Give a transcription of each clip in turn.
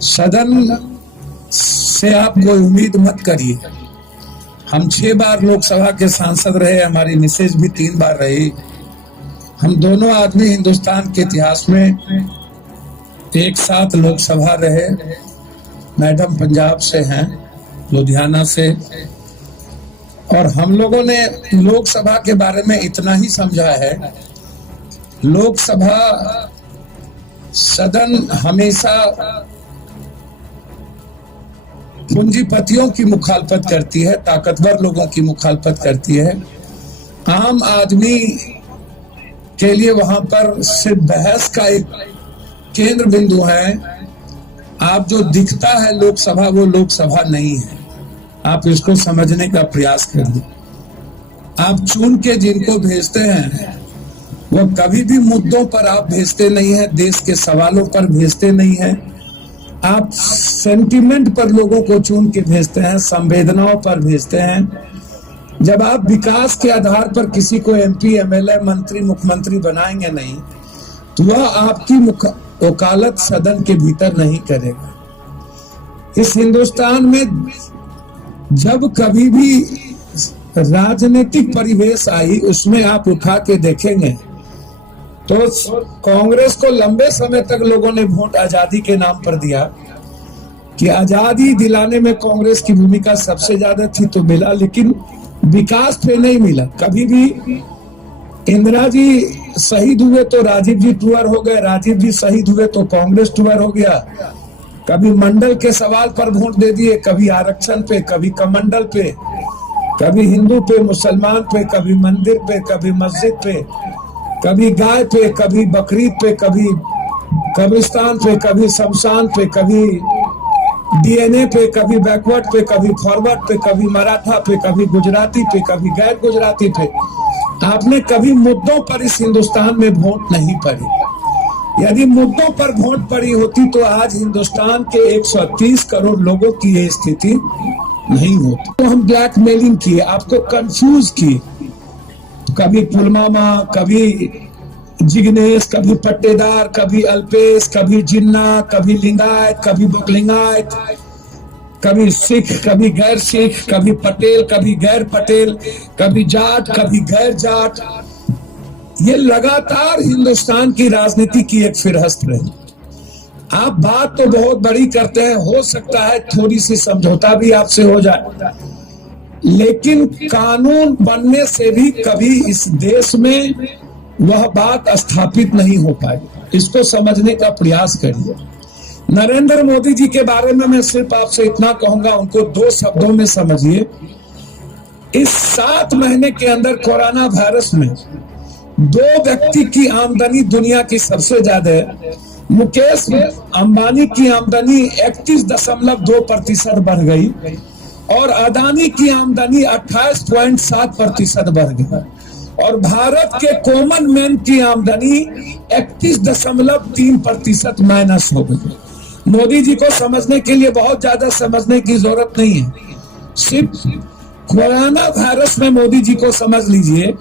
सदन से आप कोई उम्मीद मत करिए। हम 6 बार लोकसभा के सांसद रहे, हमारी मिसेज भी 3 बार रही। हम दोनों आदमी हिंदुस्तान के इतिहास में एक साथ लोकसभा रहे। मैडम पंजाब से हैं, लुधियाना से, और हम लोगों ने लोकसभा के बारे में इतना ही समझा है, लोकसभा सदन हमेशा पूंजीपतियों की मुखालफत करती है, ताकतवर लोगों की मुखालफत करती है। आम आदमी के लिए वहां पर सिर्फ बहस का एक केंद्र बिंदु है। आप जो दिखता है लोकसभा, वो लोकसभा नहीं है। आप इसको समझने का प्रयास करिए। आप चुन के जिनको भेजते हैं वो कभी भी मुद्दों पर आप भेजते नहीं है, देश के सवालों पर भेजते नहीं है। आप सेंटिमेंट पर लोगों को चुन के भेजते हैं, संवेदनाओं पर भेजते हैं। जब आप विकास के आधार पर किसी को एमपी, एमएलए, मंत्री, मुख्यमंत्री बनाएंगे नहीं, तो वह आपकी वकालत सदन के भीतर नहीं करेगा। इस हिंदुस्तान में जब कभी भी राजनीतिक परिवेश आई, उसमें आप उठा के देखेंगे तो कांग्रेस को लंबे समय तक लोगों ने वोट आजादी के नाम पर दिया कि आजादी दिलाने में कांग्रेस की भूमिका सबसे ज्यादा थी, तो मिला, लेकिन विकास पे नहीं मिला। कभी भी इंदिरा जी शहीद हुए तो राजीव जी टूअर हो गए, राजीव जी शहीद हुए तो कांग्रेस टूअर हो गया। कभी मंडल के सवाल पर वोट दे दिए, कभी आरक्षण पे, कभी कमंडल पे, कभी हिंदू पे, मुसलमान पे, कभी मंदिर पे, कभी मस्जिद पे, कभी गाय पे, कभी बकरीद पे, कभी कब्रिस्तान पे, कभी शमशान पे, कभी डीएनए पे, कभी बैकवर्ड पे, कभी फॉरवर्ड पे, कभी मराठा पे, कभी गुजराती पे, कभी गैर गुजराती पे। आपने कभी मुद्दों पर इस हिंदुस्तान में वोट नहीं पड़ी। यदि मुद्दों पर वोट पड़ी होती तो आज हिंदुस्तान के 130 करोड़ लोगों की ये स्थिति नहीं होती। तो हम ब्लैकमेलिंग किए, आपको कंफ्यूज किए, कभी पुलवामा, कभी जिग्नेश, कभी पट्टेदार, कभी अल्पेश, कभी जिन्ना, कभी लिंगायत, कभी बकलिंगायत, कभी सिख, कभी गैर सिख, कभी पटेल, कभी गैर पटेल, कभी जाट, कभी गैर जाट। ये लगातार हिंदुस्तान की राजनीति की एक फिरहस्त रही। आप बात तो बहुत बड़ी करते हैं, हो सकता है थोड़ी सी समझौता भी आपसे हो जाए, लेकिन कानून बनने से भी कभी इस देश में वह बात स्थापित नहीं हो पाई। इसको समझने का प्रयास करिए। नरेंद्र मोदी जी के बारे में मैं सिर्फ आपसे इतना कहूंगा, उनको 2 शब्दों में समझिए। इस 7 महीने के अंदर कोरोना वायरस में 2 व्यक्ति की आमदनी दुनिया की सबसे ज्यादा है। मुकेश अंबानी की आमदनी 31.2% बढ़ गई और अदानी की आमदनी 28.7% बढ़ गई, और भारत के कॉमन मैन की आमदनी 31.3% माइनस हो गई। मोदी जी को समझने के लिए बहुत ज्यादा समझने की जरूरत नहीं है। सिर्फ कोरोना वायरस में मोदी जी को समझ लीजिए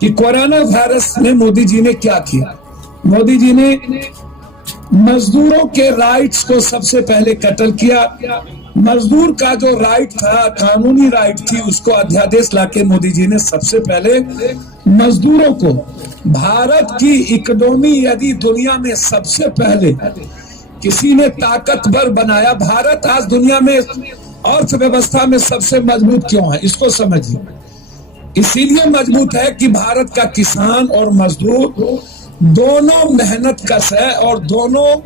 कि कोरोना वायरस में मोदी जी ने क्या किया। मोदी जी ने मजदूरों के राइट्स को सबसे पहले कत्ल किया। मजदूर का जो राइट था, कानूनी राइट थी, उसको अध्यादेश लाके मोदी जी ने सबसे पहले मजदूरों को, भारत की इकोनॉमी यदि दुनिया में सबसे पहले किसी ने ताकतवर बनाया, भारत आज दुनिया में अर्थव्यवस्था में सबसे मजबूत क्यों है, इसको समझिए। इसीलिए मजबूत है कि भारत का किसान और मजदूर दोनों मेहनत कश है, और दोनों,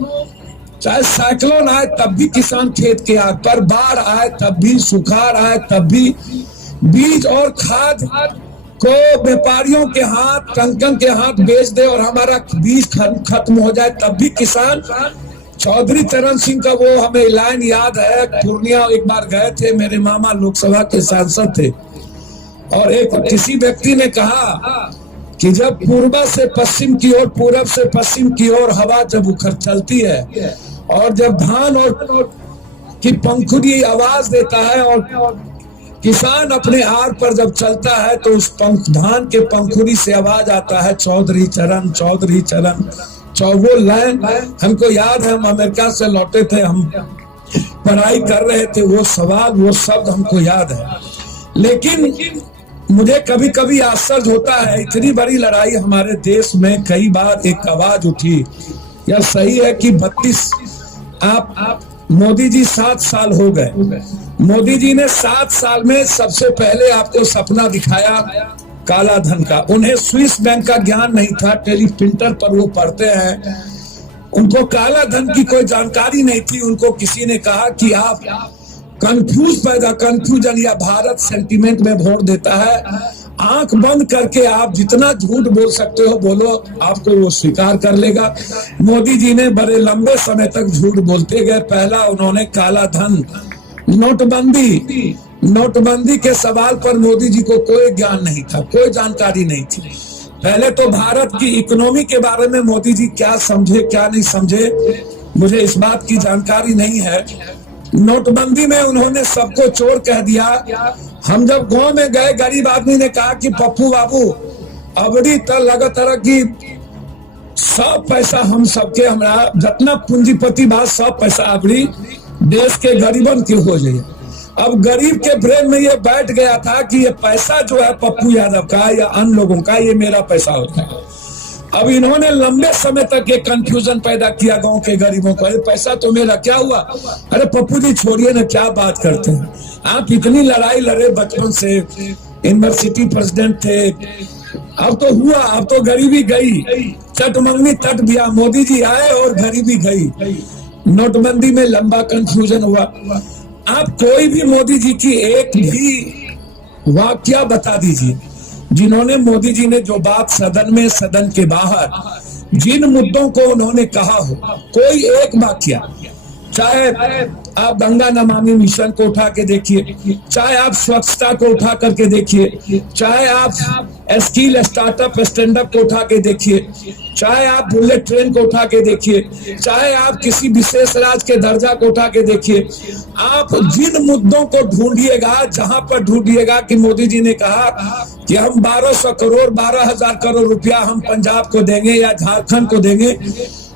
चाहे साइक्लोन आए तब भी किसान खेत के आग पर, बाढ़ आए तब भी, सुखाड़ आए तब भी, बीज और खाद को व्यापारियों के हाथ, कंकन के हाथ बेच दे और हमारा बीज खत्म हो जाए तब भी किसान। चौधरी चरण सिंह का वो हमें लाइन याद है, पूर्णिया एक बार गए थे, मेरे मामा लोकसभा के सांसद थे, और एक किसी व्यक्ति ने कहा कि जब पूर्व से पश्चिम की ओर, पूरब से पश्चिम की ओर हवा जब उखड़ चलती है और जब धान और की पंखुड़ी आवाज देता है और किसान अपने आड़ पर जब चलता है तो उस धान के पंखुड़ी से आवाज आता है, चौधरी चरण, चौधरी चरण। चौबोल लाइन, हमको याद है हम अमेरिका से लौटे थे, हम पढ़ाई कर रहे थे, वो सवाल वो शब्द हमको याद है। लेकिन मुझे कभी कभी आश्चर्य होता है, इतनी बड़ी लड़ाई हमारे देश में कई बार एक आवाज उठी, यह सही है कि 32 आप मोदी जी 7 साल हो गए, मोदी जी ने 7 साल में सबसे पहले आपको सपना दिखाया काला धन का। उन्हें स्विस बैंक का ज्ञान नहीं था, टेलीप्रिंटर पर वो पढ़ते हैं, उनको काला धन की कोई जानकारी नहीं थी। उनको किसी ने कहा कि आप कंफ्यूजन या भारत सेंटीमेंट में वोट देता है, आंख बंद करके आप जितना झूठ बोल सकते हो बोलो, आपको वो स्वीकार कर लेगा। मोदी जी ने बड़े लंबे समय तक झूठ बोलते गए। पहला उन्होंने काला धन, नोटबंदी के सवाल पर मोदी जी को कोई ज्ञान नहीं था, कोई जानकारी नहीं थी। पहले तो भारत की इकोनॉमी के बारे में मोदी जी क्या समझे क्या नहीं समझे, मुझे इस बात की जानकारी नहीं है। नोटबंदी में उन्होंने सबको चोर कह दिया। हम जब गांव में गए, गरीब आदमी ने कहा कि पप्पू बाबू अबड़ी त लगत तरह की सब पैसा हम सबके, हमारा जितना पूंजीपति बात सब पैसा अबड़ी देश के गरीबन के हो जाए। अब गरीब के ब्रेन में ये बैठ गया था कि ये पैसा जो है पप्पू यादव का या अन्य लोगों का, ये मेरा पैसा होता है। अब इन्होंने लंबे समय तक ये कंफ्यूजन पैदा किया गांव के गरीबों को, अरे पैसा तो मेरा, क्या हुआ? अरे पप्पू जी छोड़िए ना, क्या बात करते हैं आप, इतनी लड़ाई लड़े बचपन से, यूनिवर्सिटी प्रेसिडेंट थे, अब तो हुआ, अब तो गरीबी गई, चट मंगनी तट दिया, मोदी जी आए और गरीबी गई। नोटबंदी में लंबा कंफ्यूजन हुआ। आप कोई भी मोदी जी की एक भी वाक्या बता दीजिए जिन्होंने, मोदी जी ने जो बात सदन में, सदन के बाहर, जिन मुद्दों को उन्होंने कहा हो, कोई एक वाक्या, चाहे आप गंगा नमामि मिशन को उठा के देखिए, चाहे आप स्वच्छता को उठा करके देखिए, चाहे आप स्किल स्टार्टअप स्टैंड अप को उठा के देखिए, चाहे आप बुलेट ट्रेन को उठा के देखिए, चाहे आप किसी विशेष राज्य के दर्जा को उठा के देखिए, आप जिन मुद्दों को ढूंढिएगा, जहां पर ढूंढिएगा कि मोदी जी ने कहा कि हम 1200 करोड़ 12,000 करोड़ रुपया हम पंजाब को देंगे या झारखंड को देंगे,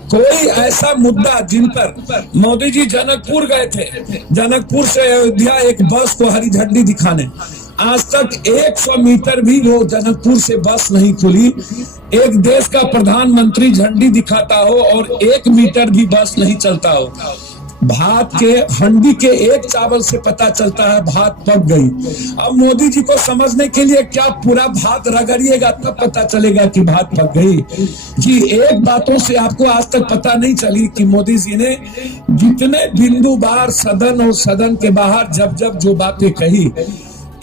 कोई ऐसा मुद्दा जिन पर मोदी जी जनकपुर गए थे, जनकपुर से अयोध्या एक बस को हरी झंडी दिखाने, आज तक 100 मीटर भी वो जनकपुर से बस नहीं खुली। एक देश का प्रधानमंत्री झंडी दिखाता हो और 1 मीटर भी बस नहीं चलता हो। भात के हंडी के एक चावल से पता चलता है भात पक गई। अब मोदी जी को समझने के लिए क्या पूरा भात रगड़िएगा तब पता चलेगा कि भात पक गई? जी, एक बातों से आपको आज तक पता नहीं चली कि मोदी जी ने जितने बिंदु बार सदन और सदन के बाहर जब जब जो बातें कही,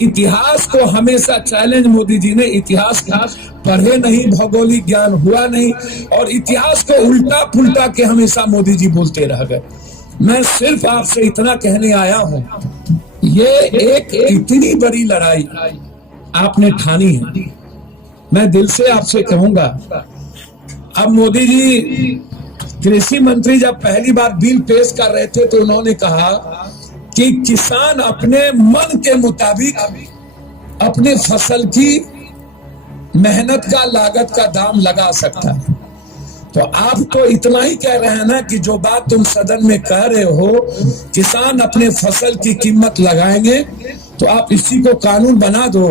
इतिहास को हमेशा चैलेंज, मोदी जी ने इतिहास का पढ़े नहीं, भौगोलिक ज्ञान हुआ नहीं, और इतिहास को उल्टा पुल्टा के हमेशा मोदी जी बोलते रह गए। मैं सिर्फ आपसे इतना कहने आया हूं, ये एक इतनी बड़ी लड़ाई आपने ठानी है, मैं दिल से आपसे कहूंगा। अब मोदी जी कृषि मंत्री जब पहली बार बिल पेश कर रहे थे तो उन्होंने कहा कि किसान अपने मन के मुताबिक अपने फसल की मेहनत का, लागत का दाम लगा सकता है। तो आप तो इतना ही कह रहे हैं ना कि जो बात तुम सदन में कह रहे हो, किसान अपने फसल की कीमत लगाएंगे, तो आप इसी को कानून बना दो।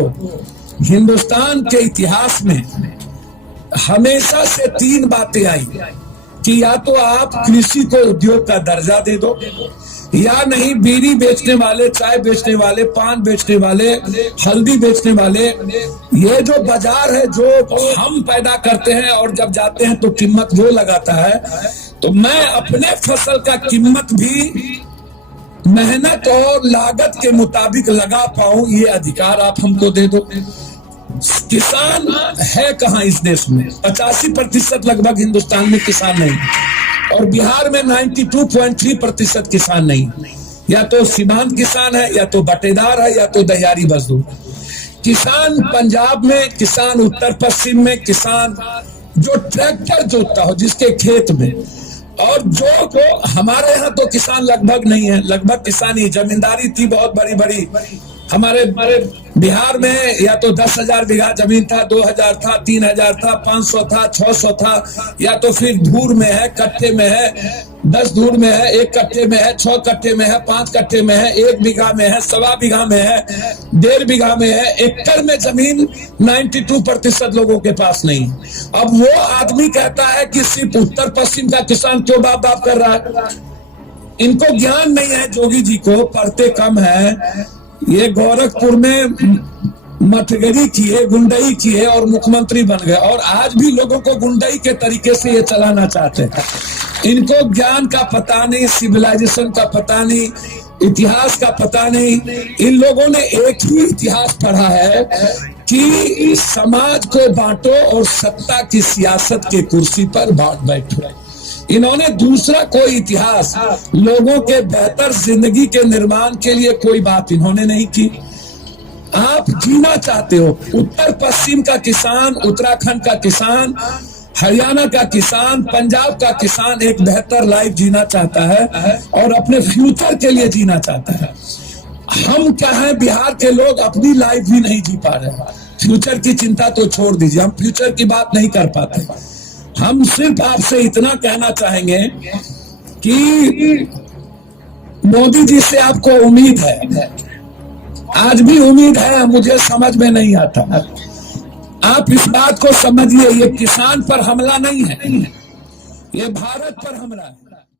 हिंदुस्तान के इतिहास में हमेशा से 3 बातें आई कि या तो आप कृषि को उद्योग का दर्जा दे दो, या नहीं बीड़ी बेचने वाले, चाय बेचने वाले, पान बेचने वाले, हल्दी बेचने वाले, ये जो बाजार है जो हम पैदा करते हैं और जब जाते हैं तो कीमत वो लगाता है, तो मैं अपने फसल का कीमत भी मेहनत और लागत के मुताबिक लगा पाऊं, ये अधिकार आप हमको दे दो। किसान है कहां इस देश में? 85% लगभग हिंदुस्तान में किसान नहीं, और बिहार में 92.3% किसान नहीं। या तो सीमांत किसान है, या तो बटेदार है, या तो दहियारी मजदूर। किसान पंजाब में, किसान उत्तर पश्चिम में, किसान जो ट्रैक्टर जोतता हो जिसके खेत में, और जो हमारे यहाँ तो किसान लगभग नहीं है, लगभग किसान ही, जमींदारी थी बहुत बड़ी बड़ी, हमारे बिहार में या तो 10,000 बीघा जमीन था, 2,000 था, 3,000 था, 500 था, 600 था, या तो फिर धूर में है, कट्ठे में है, 10 धूर में है, 1 कट्ठे में है, 6 कट्ठे में है, 5 कट्ठे में है, 1 बीघा में है, 1.25 बीघा में है, 1.5 बीघा में है। एकड़ में जमीन 92% लोगों के पास नहीं। अब वो आदमी कहता है कि सिर्फ उत्तर पश्चिम का किसान क्यों बाप बाप कर रहा है। इनको ज्ञान नहीं है, जोगी जी को पढ़ते कम है। ये गोरखपुर में मठगरी किए, गुंडई किए और मुख्यमंत्री बन गए, और आज भी लोगों को गुंडई के तरीके से ये चलाना चाहते हैं। इनको ज्ञान का पता नहीं, सिविलाइजेशन का पता नहीं, इतिहास का पता नहीं। इन लोगों ने एक ही इतिहास पढ़ा है कि समाज को बांटो और सत्ता की सियासत के कुर्सी पर बांट बैठो। इन्होंने दूसरा कोई इतिहास, लोगों के बेहतर जिंदगी के निर्माण के लिए कोई बात इन्होंने नहीं की। आप जीना चाहते हो, उत्तर पश्चिम का किसान, उत्तराखंड का किसान, हरियाणा का किसान, पंजाब का किसान एक बेहतर लाइफ जीना चाहता है और अपने फ्यूचर के लिए जीना चाहता है। हम क्या है, बिहार के लोग अपनी लाइफ भी नहीं जी पा रहे। फ्यूचर की चिंता तो छोड़ दीजिए, हम फ्यूचर की बात नहीं कर पाते। हम सिर्फ आपसे इतना कहना चाहेंगे कि मोदी जी से आपको उम्मीद है, आज भी उम्मीद है, मुझे समझ में नहीं आता। आप इस बात को समझिए, ये किसान पर हमला नहीं है, ये भारत पर हमला है।